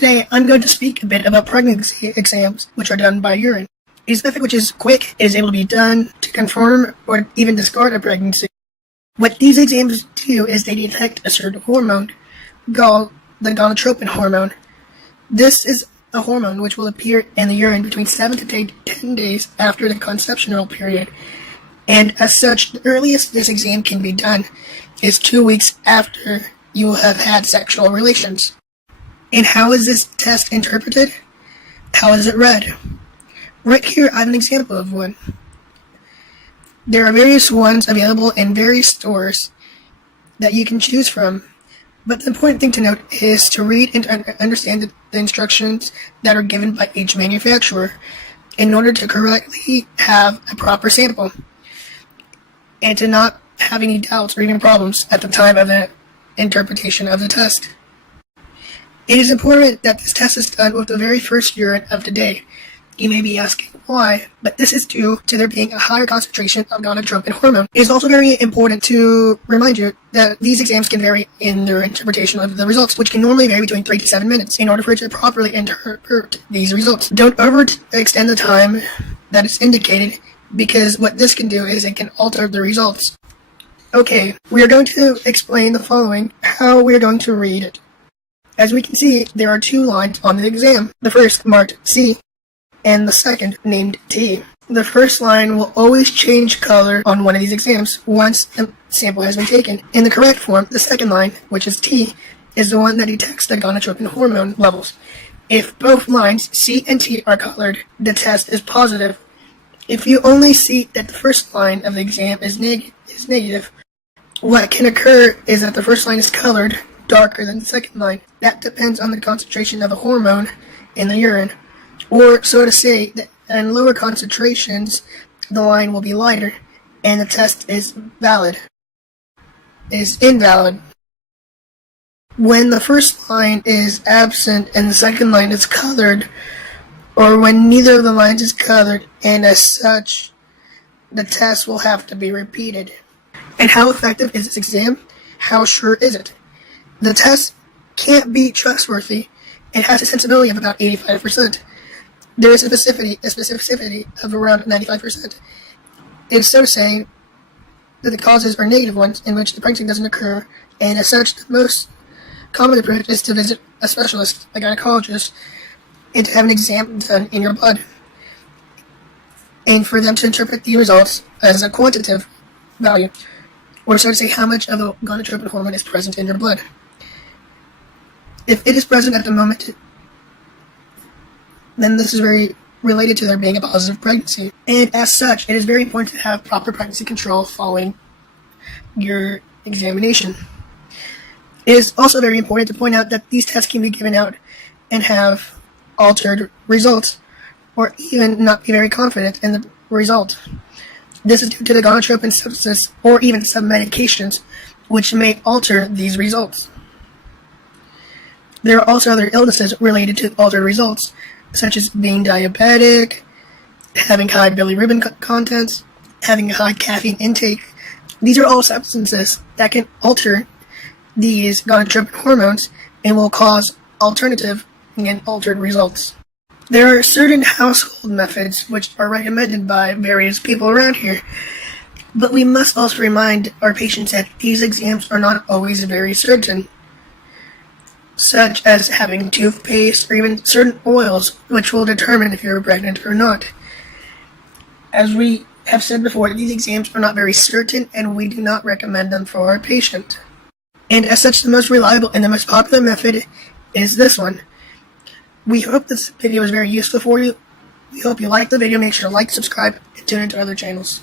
Today, I'm going to speak a bit about pregnancy exams, which are done by urine. It is a method which is quick, it is able to be done to confirm or even discard a pregnancy. What these exams do is they detect a certain hormone, the gonadotropin hormone. This is a hormone which will appear in the urine between 7 to 10 days after the conceptional period. And as such, the earliest this exam can be done is 2 weeks after you have had sexual relations. And how is this test interpreted? How is it read? Right here, I have an example of one. There are various ones available in various stores that you can choose from. But the important thing to note is to read and understand the instructions that are given by each manufacturer in order to correctly have a proper sample and to not have any doubts or even problems at the time of the interpretation of the test. It is important that this test is done with the very first urine of the day. You may be asking why, but this is due to there being a higher concentration of gonadotropin hormone. It is also very important to remind you that these exams can vary in their interpretation of the results, which can normally vary between 3 to 7 minutes in order for it to properly interpret these results. Don't overextend the time that is indicated, because what this can do is it can alter the results. Okay, we are going to explain the following, how we are going to read it. As we can see, there are 2 lines on the exam. The first marked C, and the second named T. The first line will always change color on one of these exams once a sample has been taken. In the correct form, the second line, which is T, is the one that detects the gonadotropin hormone levels. If both lines, C and T, are colored, the test is positive. If you only see that the first line of the exam is negative, what can occur is that the first line is colored darker than the second line. That depends on the concentration of the hormone in the urine. Or, so to say, that in lower concentrations, the line will be lighter, and the test is invalid. When the first line is absent and the second line is colored, or when neither of the lines is colored, and as such, the test will have to be repeated. And how effective is this exam? How sure is it? The test can't be trustworthy. It has a sensibility of about 85%. There is a specificity of around 95%. It's so saying that the causes are negative ones in which the pregnancy doesn't occur, and as such, the most common approach is to visit a specialist, a gynecologist, and to have an exam done in your blood, and for them to interpret the results as a quantitative value, or so to say how much of the gonadotropin hormone is present in your blood. If it is present at the moment, then this is very related to there being a positive pregnancy. And as such, it is very important to have proper pregnancy control following your examination. It is also very important to point out that these tests can be given out and have altered results, or even not be very confident in the result. This is due to the gonadotropin substance or even some medications which may alter these results. There are also other illnesses related to altered results, such as being diabetic, having high bilirubin contents, having a high caffeine intake. These are all substances that can alter these gonadotropin hormones and will cause alternative and altered results. There are certain household methods which are recommended by various people around here, but we must also remind our patients that these exams are not always very certain, such as having toothpaste or even certain oils which will determine if you're pregnant or not. As we have said before, these exams are not very certain and we do not recommend them for our patient. And as such, the most reliable and the most popular method is this one. We hope this video is very useful for you. We hope you like the video. Make sure to like, subscribe, and tune into other channels.